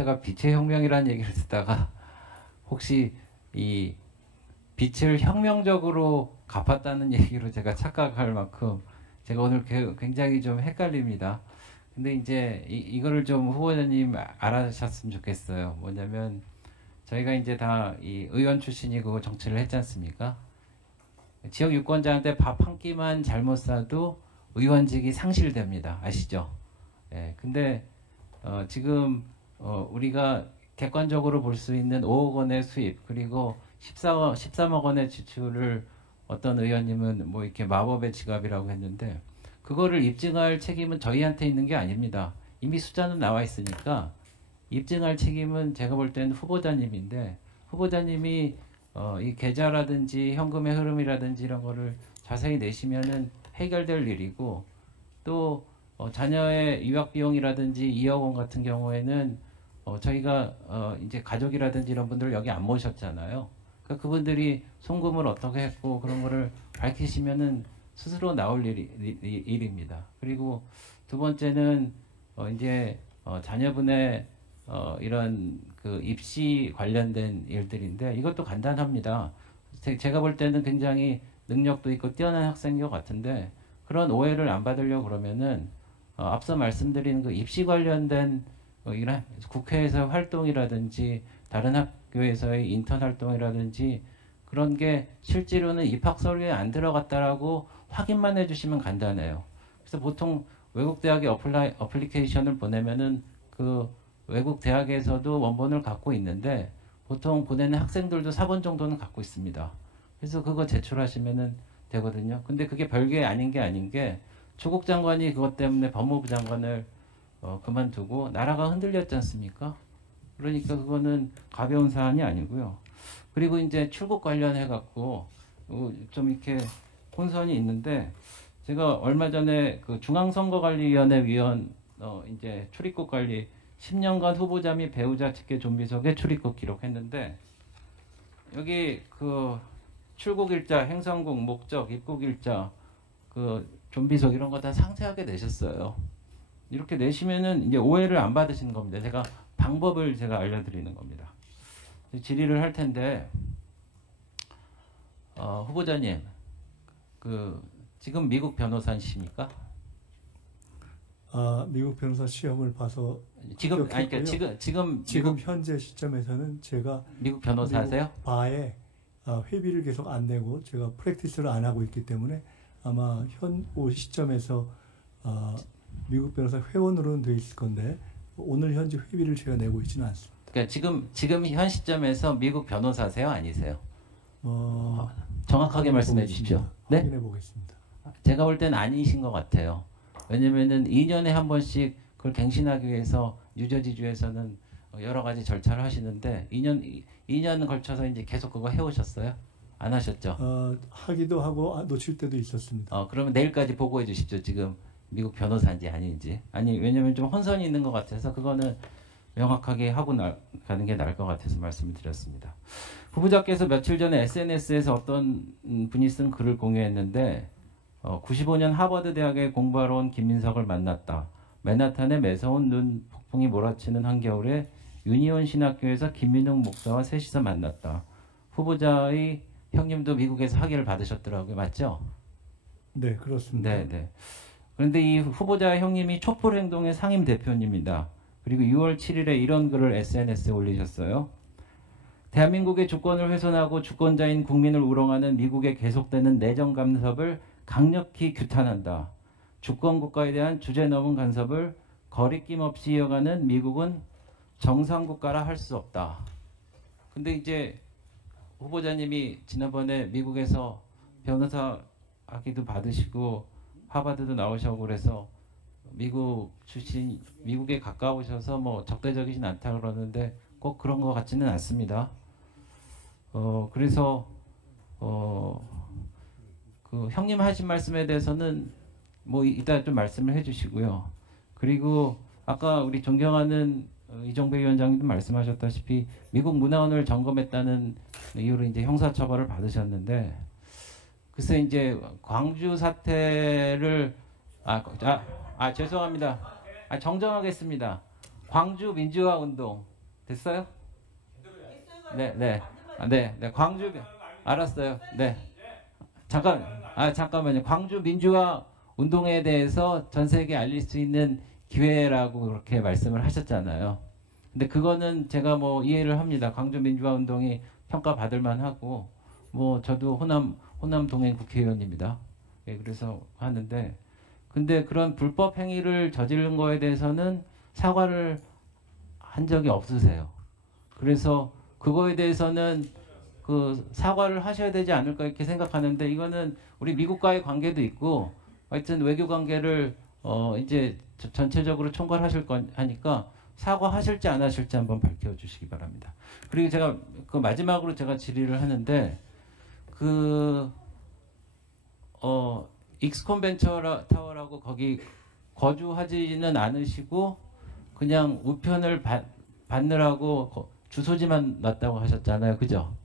제가 빛의 혁명이라는 얘기를 듣다가 혹시 이 빛을 혁명적으로 갚았다는 얘기로 제가 착각할 만큼 제가 오늘 굉장히 좀 헷갈립니다. 근데 이제 이거를 좀 후보자님 알아주셨으면 좋겠어요. 뭐냐면 저희가 이제 다 이 의원 출신이고 정치를 했지 않습니까? 지역 유권자한테 밥 한 끼만 잘못 사도 의원직이 상실됩니다. 아시죠? 예. 근데 지금 우리가 객관적으로 볼 수 있는 5억 원의 수입 그리고 13억 원의 지출을 어떤 의원님은 뭐 이렇게 마법의 지갑이라고 했는데 그거를 입증할 책임은 저희한테 있는 게 아닙니다. 이미 숫자는 나와 있으니까 입증할 책임은 제가 볼 때는 후보자님인데 후보자님이 이 계좌라든지 현금의 흐름이라든지 이런 거를 자세히 내시면은 해결될 일이고 또 자녀의 유학 비용이라든지 2억 원 같은 경우에는 저희가 이제 가족이라든지 이런 분들 여기 안 모셨잖아요. 그러니까 그분들이 송금을 어떻게 했고 그런 거를 밝히시면은 스스로 나올 일입니다. 그리고 두 번째는 이제 자녀분의 이런 그 입시 관련된 일들인데 이것도 간단합니다. 제가 볼 때는 굉장히 능력도 있고 뛰어난 학생인 것 같은데 그런 오해를 안 받으려고 그러면은 앞서 말씀드린 그 입시 관련된 이런 국회에서 활동이라든지 다른 학교에서의 인턴 활동이라든지 그런 게 실제로는 입학 서류에 안 들어갔다라고 확인만 해주시면 간단해요. 그래서 보통 외국 대학에 어플리케이션을 보내면은 그 외국 대학에서도 원본을 갖고 있는데 보통 보내는 학생들도 4번 정도는 갖고 있습니다. 그래서 그거 제출하시면은 되거든요. 근데 그게 별게 아닌 게 조국 장관이 그것 때문에 법무부 장관을 그만두고 나라가 흔들렸지 않습니까? 그러니까 그거는 가벼운 사안이 아니고요. 그리고 이제 출국 관련해 갖고 좀 이렇게 혼선이 있는데 제가 얼마 전에 그 중앙선거관리위원회 위원 이제 출입국 관리 10년간 후보자 및 배우자 직계 좀비석에 출입국 기록했는데 여기 그 출국 일자, 행성국, 목적, 입국 일자, 그 좀비석 이런 거 다 상세하게 내셨어요. 이렇게 내시면은 이제 오해를 안 받으시는 겁니다. 제가 방법을 제가 알려드리는 겁니다. 질의를 할 텐데 후보자님, 그 지금 미국 변호사이십니까? 미국 변호사 시험을 봐서 지금 아니 그러니까 지금 미국 현재 시점에서는 제가 미국 변호사세요? 바에 회비를 계속 안 내고 제가 프랙티스를 안 하고 있기 때문에 아마 현 시점에서 미국 변호사 회원으로는 돼 있을 건데 오늘 현재 회비를 제가 내고 있지는 않습니다. 그러니까 지금 현 시점에서 미국 변호사세요, 아니세요? 정확하게 말씀해 주십시오. 네? 확인해 보겠습니다. 제가 볼 때는 아니신 것 같아요. 왜냐면은 2년에 한 번씩 그걸 갱신하기 위해서 뉴저지주에서는 여러 가지 절차를 하시는데 2년 걸쳐서 이제 계속 그거 해오셨어요? 안 하셨죠? 하기도 하고 놓칠 때도 있었습니다. 그러면 내일까지 보고해 주십시오. 지금 미국 변호사인지 아닌지. 아니 왜냐면 좀 혼선이 있는 것 같아서 그거는 명확하게 하고 가는 게 나을 것 같아서 말씀을 드렸습니다. 후보자께서 며칠 전에 SNS에서 어떤 분이 쓴 글을 공유했는데 95년 하버드 대학에 공부하러 온 김민석을 만났다. 맨하탄의 매서운 눈 폭풍이 몰아치는 한겨울에 유니온 신학교에서 김민웅 목사와 셋이서 만났다. 후보자의 형님도 미국에서 학위를 받으셨더라고요. 맞죠? 네, 그렇습니다. 네. 그런데 이 후보자 형님이 촛불행동의 상임 대표입니다. 그리고 6월 7일에 이런 글을 SNS에 올리셨어요. 대한민국의 주권을 훼손하고 주권자인 국민을 우롱하는 미국의 계속되는 내정 간섭을 강력히 규탄한다. 주권국가에 대한 주제 넘은 간섭을 거리낌 없이 이어가는 미국은 정상국가라 할 수 없다. 근데 이제 후보자님이 지난번에 미국에서 변호사 학위도 받으시고 하버드도 나오셔고 그래서 미국 출신, 미국에 가까우셔서 뭐 적대적이진 않다 그러는데 꼭 그런 것 같지는 않습니다. 그래서 그 형님 하신 말씀에 대해서는 뭐 이따 좀 말씀을 해주시고요. 그리고 아까 우리 존경하는 이종배 위원장님도 말씀하셨다시피 미국 문화원을 점검했다는 이유로 이제 형사처벌을 받으셨는데 글쎄 이제 광주 사태를 죄송합니다. 정정하겠습니다. 광주 민주화 운동 됐어요? 네, 네. 네, 네. 광주 알았어요. 네. 잠깐만요. 광주 민주화 운동에 대해서 전 세계에 알릴 수 있는 기회라고 그렇게 말씀을 하셨잖아요. 근데 그거는 제가 뭐 이해를 합니다. 광주 민주화 운동이 평가받을 만하고, 뭐 저도 호남 동행 국회의원입니다. 예, 그래서 하는데, 근데 그런 불법 행위를 저지른 거에 대해서는 사과를 한 적이 없으세요. 그래서 그거에 대해서는 그 사과를 하셔야 되지 않을까 이렇게 생각하는데, 이거는 우리 미국과의 관계도 있고, 하여튼 외교 관계를 이제 전체적으로 총괄하실 거니까 사과하실지 안 하실지 한번 밝혀주시기 바랍니다. 그리고 제가 그 마지막으로 제가 질의를 하는데, 익스콘 벤처 타워라고 거기 거주하지는 않으시고 그냥 우편을 받느라고 주소지만 놨다고 하셨잖아요, 그죠?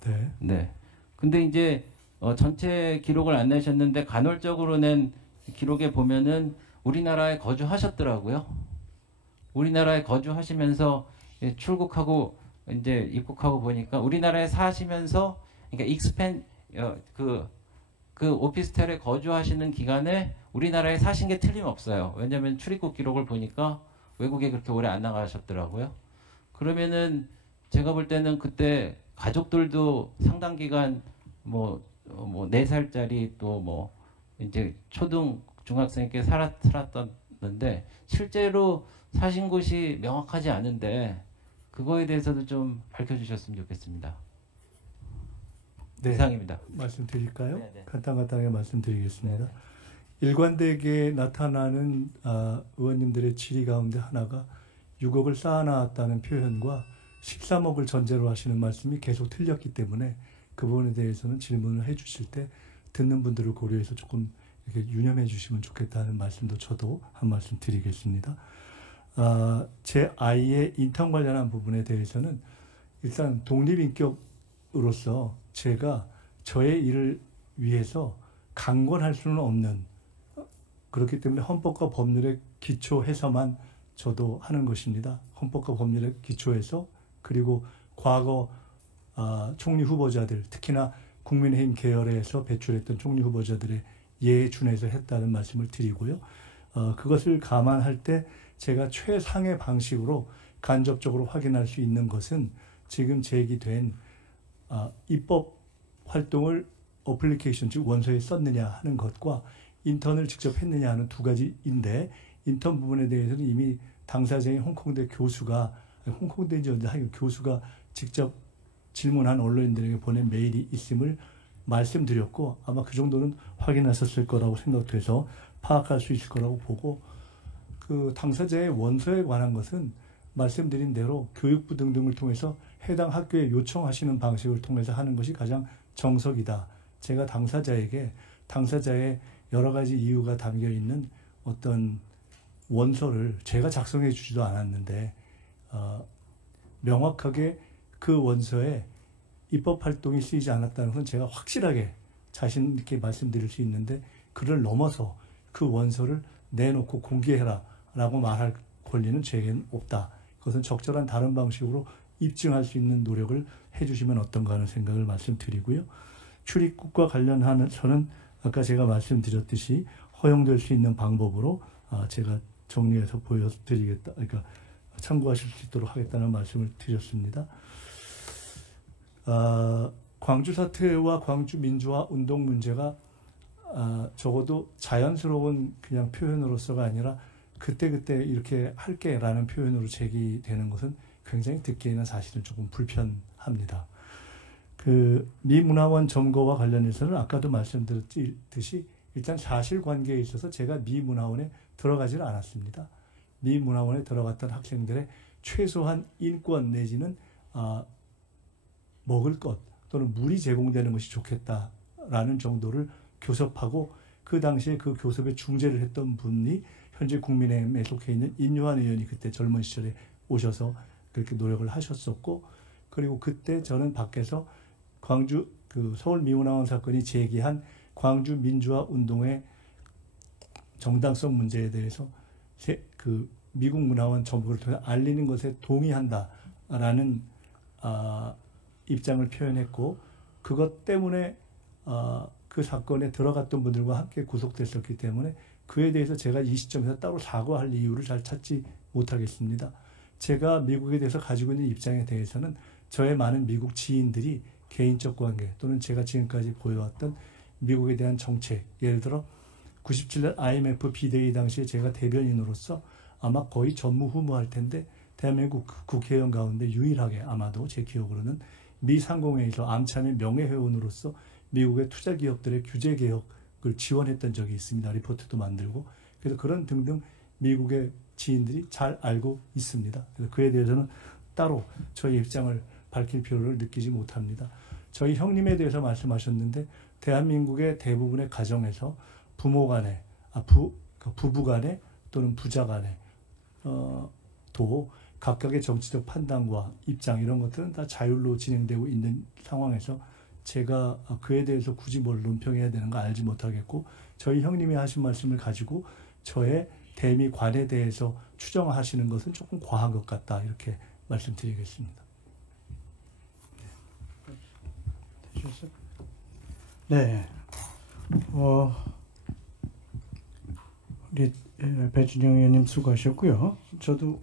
네. 네. 근데 이제 전체 기록을 안 내셨는데 간헐적으로 낸 기록에 보면은 우리나라에 거주하셨더라고요. 우리나라에 거주하시면서 출국하고 이제 입국하고 보니까 우리나라에 사시면서, 그러니까 그 오피스텔에 거주하시는 기간에 우리나라에 사신 게 틀림없어요. 왜냐하면 출입국 기록을 보니까 외국에 그렇게 오래 안 나가셨더라고요. 그러면은 제가 볼 때는 그때 가족들도 상당 기간 뭐 4살짜리 또 뭐 이제 초등 중학생께 살았었는데 실제로 사신 곳이 명확하지 않은데 그거에 대해서도 좀 밝혀주셨으면 좋겠습니다. 네. 이상입니다. 말씀드릴까요? 네. 간단하게 말씀드리겠습니다. 일관되게 나타나는 의원님들의 질의 가운데 하나가 6억을 쌓아놨다는 표현과 13억을 전제로 하시는 말씀이 계속 틀렸기 때문에 그 부분에 대해서는 질문을 해주실 때 듣는 분들을 고려해서 조금 이렇게 유념해 주시면 좋겠다는 말씀도 저도 한 말씀 드리겠습니다. 제 아이의 인턴 관련한 부분에 대해서는 일단 독립인격으로서 제가 저의 일을 위해서 강권할 수는 없는, 그렇기 때문에 헌법과 법률에 기초해서만 저도 하는 것입니다. 헌법과 법률에 기초해서, 그리고 과거 총리 후보자들, 특히나 국민의힘 계열에서 배출했던 총리 후보자들의 예에 준해서 했다는 말씀을 드리고요. 그것을 감안할 때 제가 최상의 방식으로 간접적으로 확인할 수 있는 것은 지금 제기된 입법 활동을 어플리케이션, 즉 원서에 썼느냐 하는 것과 인턴을 직접 했느냐 하는 두 가지인데, 인턴 부분에 대해서는 이미 당사자인 홍콩대 교수가, 홍콩대인지 어디 교수가 직접 질문한 언론인들에게 보낸 메일이 있음을 말씀드렸고, 아마 그 정도는 확인하셨을 거라고 생각돼서 파악할 수 있을 거라고 보고, 그 당사자의 원서에 관한 것은 말씀드린 대로 교육부 등등을 통해서 해당 학교에 요청하시는 방식을 통해서 하는 것이 가장 정석이다. 제가 당사자의 여러 가지 이유가 담겨 있는 어떤 원서를 제가 작성해 주지도 않았는데 명확하게 그 원서에 입법 활동이 쓰이지 않았다는 것은 제가 확실하게 자신 있게 말씀드릴 수 있는데, 그를 넘어서 그 원서를 내놓고 공개해라 라고 말할 권리는 제게는 없다. 그것은 적절한 다른 방식으로 입증할 수 있는 노력을 해주시면 어떤가 하는 생각을 말씀드리고요. 출입국과 관련해서는 아까 제가 말씀드렸듯이 허용될 수 있는 방법으로 제가 정리해서 보여드리겠다, 그러니까 참고하실 수 있도록 하겠다는 말씀을 드렸습니다. 광주 사태와 광주 민주화 운동 문제가 적어도 자연스러운 그냥 표현으로서가 아니라 그때그때 이렇게 할게라는 표현으로 제기되는 것은 굉장히 듣기에는 사실은 조금 불편합니다. 그 미문화원 점거와 관련해서는 아까도 말씀드렸듯이 일단 사실관계에 있어서 제가 미문화원에 들어가지는 않았습니다. 미문화원에 들어갔던 학생들의 최소한 인권 내지는 먹을 것 또는 물이 제공되는 것이 좋겠다라는 정도를 교섭하고, 그 당시에 그 교섭에 중재를 했던 분이 현재 국민의힘에 속해 있는 인요한 의원이 그때 젊은 시절에 오셔서 그렇게 노력을 하셨었고, 그리고 그때 저는 밖에서 광주 서울 미문화원 사건이 제기한 광주 민주화 운동의 정당성 문제에 대해서 미국 문화원 정부를 통해 알리는 것에 동의한다 라는 입장을 표현했고 그것 때문에 그 사건에 들어갔던 분들과 함께 구속됐었기 때문에 그에 대해서 제가 이 시점에서 따로 사과할 이유를 잘 찾지 못하겠습니다. 제가 미국에 대해서 가지고 있는 입장에 대해서는 저의 많은 미국 지인들이 개인적 관계 또는 제가 지금까지 보여왔던 미국에 대한 정책, 예를 들어 97년 IMF 비대위 당시에 제가 대변인으로서 아마 거의 전무후무할 텐데 대한민국 국회의원 가운데 유일하게 아마도 제 기억으로는 미 상공회의에서 암참의 명예회원으로서 미국의 투자기업들의 규제개혁을 지원했던 적이 있습니다. 리포트도 만들고. 그래서 그런 등등 미국의 지인들이 잘 알고 있습니다. 그래서 그에 대해서는 따로 저희 입장을 밝힐 필요를 느끼지 못합니다. 저희 형님에 대해서 말씀하셨는데 대한민국의 대부분의 가정에서 부모 간에, 부부 간에 또는 부자 간에 또 각각의 정치적 판단과 입장 이런 것들은 다 자율로 진행되고 있는 상황에서 제가 그에 대해서 굳이 뭘 논평해야 되는가 알지 못하겠고 저희 형님이 하신 말씀을 가지고 저의 대미관에 대해서 추정하시는 것은 조금 과한 것 같다 이렇게 말씀드리겠습니다. 네, 우리 배준영 의원님 수고하셨고요. 저도